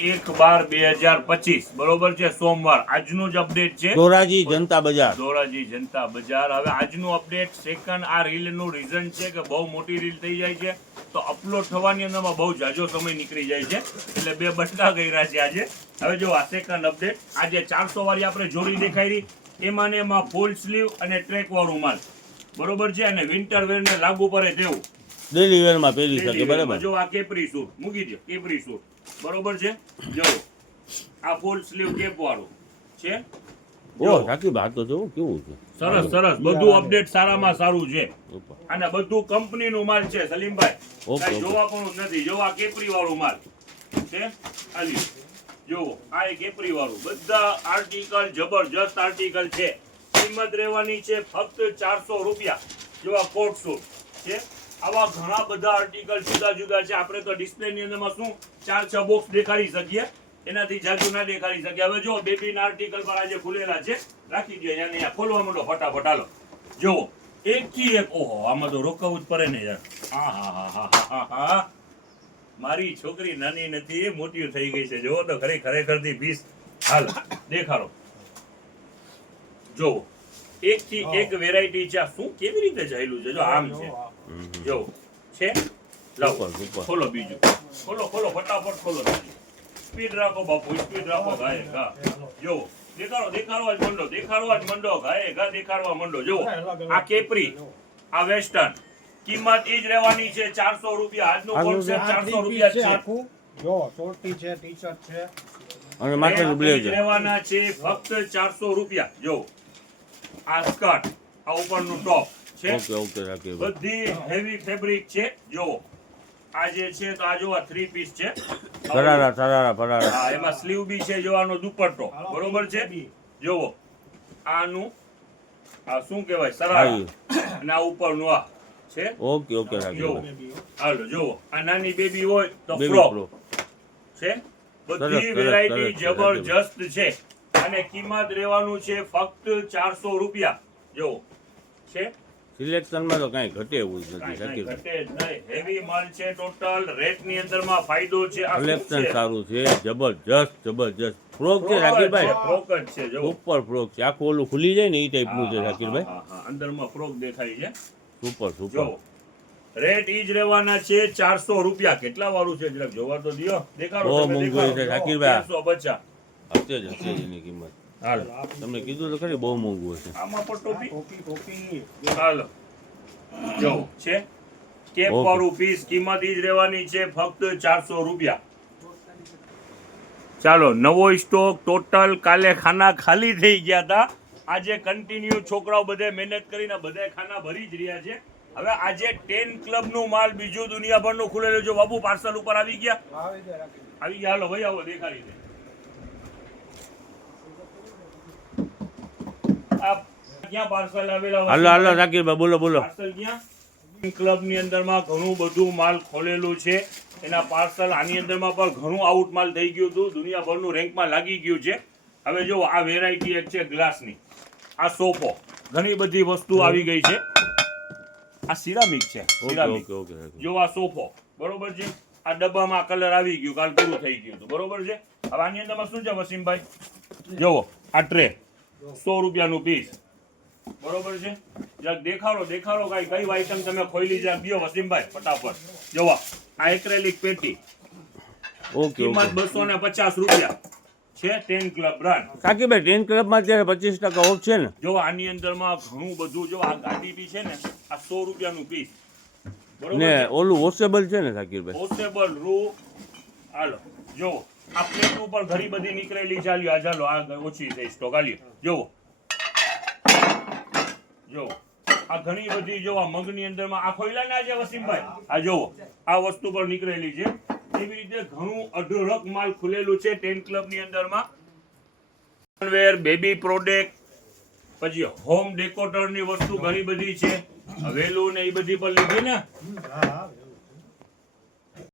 1/12/2025 બરોબર છે, સોમવાર. આજનું જ અપડેટ છે ધોરાજી જનતા બજાર. ધોરાજી જનતા બજાર. હવે આજનું અપડેટ સેકન્ડ આ રીલનું રીઝન છે કે બહુ મોટી રીલ થઈ જાય છે તો અપલોડ થવાની અંદરમાં બહુ જાજો સમય નીકળી જાય છે, એટલે 2 બટકા કર્યા છે આજે. હવે જો આ સેકન્ડ અપડેટ, આજે 400 વાળી આપણે જોડી દેખાડી, એમાં ને એમાં ફૂલ સ્લીવ અને ટ્રેક વાળું માલ બરોબર છે, અને વિન્ટર વેર ને લાગુ પડે તેવું ડેલી વેરમાં પહેરી શકે. બરાબર. જો આ કેપરી સૂટ મૂકી દો, કેપરી સૂટ બરોબર છે. જો આ ફૂલ સ્લીવ કેપ વાળું છે. ઓ સાકી વાત તો જો કેવું છે. સરસ સરસ, બધું અપડેટ સારામાં સારું છે, અને બધું કંપનીનું માલ છે સલીમભાઈ, કઈ જોવા પણ નથી. જો આ કેપરી વાળું માલ છે, આલી જો આ કેપરી વાળું, બધા આર્ટિકલ જબરજસ્ત આર્ટિકલ છે. કિંમત રહેવાની છે ફક્ત 400 રૂપિયા. જો આ કોટ સૂટ છે, આવા ઘણા બધા આર્ટિકલ જુદા જુદા છે. આપણે તો ડિસ્પ્લે ની અંદરમાં શું 4-6 બોક્સ દેખાડી શકીએ, એનાથી જાજુ ના દેખાડી શકીએ. હવે જો બેબીના આર્ટિકલ પર આજે ખુલેલા છે, રાખી દો યાર, અહીંયા ખોલવા માંડો ફટાફટ. હાલો જો એક થી એક. ઓહો, આમાં તો રોકાવું જ પડે ને યાર. હા હા હા હા હા હા, મારી છોકરી નાની નથી, મોટી થઈ ગઈ છે. જો તો ખરેખરથી પીસ. હાલ દેખાડો. જો એક થી એક વેરાયટી છે. શું કેવી રીતે ચાલ્યું છે? જો આમ છે, જો છે. લાવો ખોલો, બીજું ખોલો, ખોલો ફટાફટ ખોલો. સ્પીડ રાખો બાપુ, સ્પીડ રાખો. ગાય ગા જો દેખાડો, દેખાડવા જ મંડો, દેખાડવા જ મંડો. ગાય ગા દેખાડવા મંડો. જો આ કેપરી, આ વેસ્ટર્ન, કિંમત ઈ જ રહેવાની છે 400 રૂપિયા. આજનું કોન્સેપ્ટ 400 રૂપિયા છે. જો ચોટી છે, ટી-શર્ટ છે, અને માથે બ્લેઝર રહેવાના છે ફક્ત 400 રૂપિયા. જો આ સ્કર્ટ, આ ઉપરનું ટોપ છે. ઓકે ઓકે રાખી. બધી હેવી ફેબ્રિક છે. જો આ જે છે તો આ જો આ 3 પીસ છે. સરારા સરારા ફરારા. હા, એમાં સ્લીવ બી છે. જો આનો દુપટ્ટો બરોબર છે. જોવો આનું આ શું કહેવાય, સરારા, અને આ ઉપરનું આ છે. ઓકે ઓકે જો રાખી. હાલો જોવો, આ નાની બેબી હોય તો ફ્રોક છે. બધી વેરાયટી જબરજસ્ત છે, અને કિંમત રહેવાનું છે ફક્ત 400 રૂપિયા. જો છે, સિલેક્શનમાં તો કાંઈ ઘટે એવું જ નથી સાકી. ઘટે જ નહીં. હેવી માલ છે. ટોટલ રેટ ની અંદરમાં ફાયદો છે. આ કલેક્શન સારું છે, જબરજસ્ત જબરજસ્ત. ફ્રોક છે રાખીભાઈ, ફ્રોક જ છે. જો સુપર ફ્રોક છે, આખું ઓલું ખુલી જાય ને એ ટાઈપનું છે રાખીભાઈ. અંદરમાં ફ્રોક દેખાય છે. Super super. જો રેટ ઈ જ રહેવાના છે 400 રૂપિયા. કેટલા વાળું છે જરાક જોવા તો દિયો. દેખાડો બહુ તમે, મોંઘું દેખાડો. છે શાકીરભાઈ. 150. હશે જ હશે જ એની કિંમત. હાલો તમને કીધું તો ખરી બહુ મોંઘું હશે. આમાં પણ ટોપી. ટોપી હાલો જો છે કેપ વાળું પીસ. કિંમત ઈ જ રહેવાની છે ફક્ત 400 રૂપિયા. ચાલો, નવો સ્ટોક ટોટલ કાલે ખાના ખાલી થઈ ગયા હતા. આજે કન્ટિન્યુ છોકરાઓ બધે મહેનત કરીને બધા ખાના ભરી જ રહ્યા છે. હવે આજે 10 ક્લબ નું માલ બીજું દુનિયાભરનું ખુલેલું. જો બાબુ પાર્સલ ઉપર આવી ગયા, આવી ગયા. હાલો ભાઈ આવો, દેખાડી દે. આ ક્યાં પાર્સલ આવેલા? હાલો હાલો રાખીભાઈ, બોલો બોલો. પાર્સલ ક્યાં? ક્લબ ની અંદરમાં ઘણું બધું માલ ખોલેલું છે. એના પાર્સલ આની અંદરમાં પણ ઘણું આઉટ માલ થઈ ગયું હતું, દુનિયાભરનું રેન્કમાં લાગી ગયું છે. હવે જો આ વેરાયટી એક છે ગ્લાસની, આ સોફો, ઘણી બધી વસ્તુ આવી ગઈ છે. આ સિરામિક છે, સિરામિક. જો આ સોફો બરોબર છે. આ ડબ્બામાં કલર આવી ગયું, કાલ પૂરું થઈ ગયું હતું બરોબર છે. હવે આની અંદરમાં શું છે વસીમભાઈ? જોવો આ ટ્રે 100 રૂપિયાનું પીસ બરોબર છે. જરાક દેખાડો, દેખાડો કઈ આઈટમ તમે ખોલી જરાક દિયો વસીમભાઈ ફટાફટ. જોવા આ એક્રેલિક પેટી, ઓકે કિંમત 250 રૂપિયા છે. 10 ક્લબ બ્રાન્ડ. સાકીભાઈ 10 ક્લબમાં અત્યારે 25% ઓફ છે ને? જો આની અંદરમાં ઘણું બધું. જો આ ગાડી બી છે ને, આ 100 રૂપિયાનું પીસ બરોબર ને છે. ઓલું વોશેબલ છે ને સાકીરભાઈ? વોશેબલ રૂ. હાલો જો આ પ્લેટ ઉપર ઘણી બધી નીકળેલી ચાલ્યો. આ ચાલો આ ઓછી થઈ સ્ટોક. આલ્યો જો જો આ ઘણી બધી. જો આ મગની અંદરમાં આ ખોઈલા ના છે વસીમભાઈ. આ જોવો આ વસ્તુ પર નીકળેલી છે. એવી રીતે ઘણું અઢળક માલ ખુલેલું છે 10 ક્લબ ની અંદરમાં. વેર, બેબી પ્રોડક્ટ, પછી હોમ ડેકોટર ની વસ્તુ ઘણી બધી છે. વેલું ને એ બધી પર લીધી ને.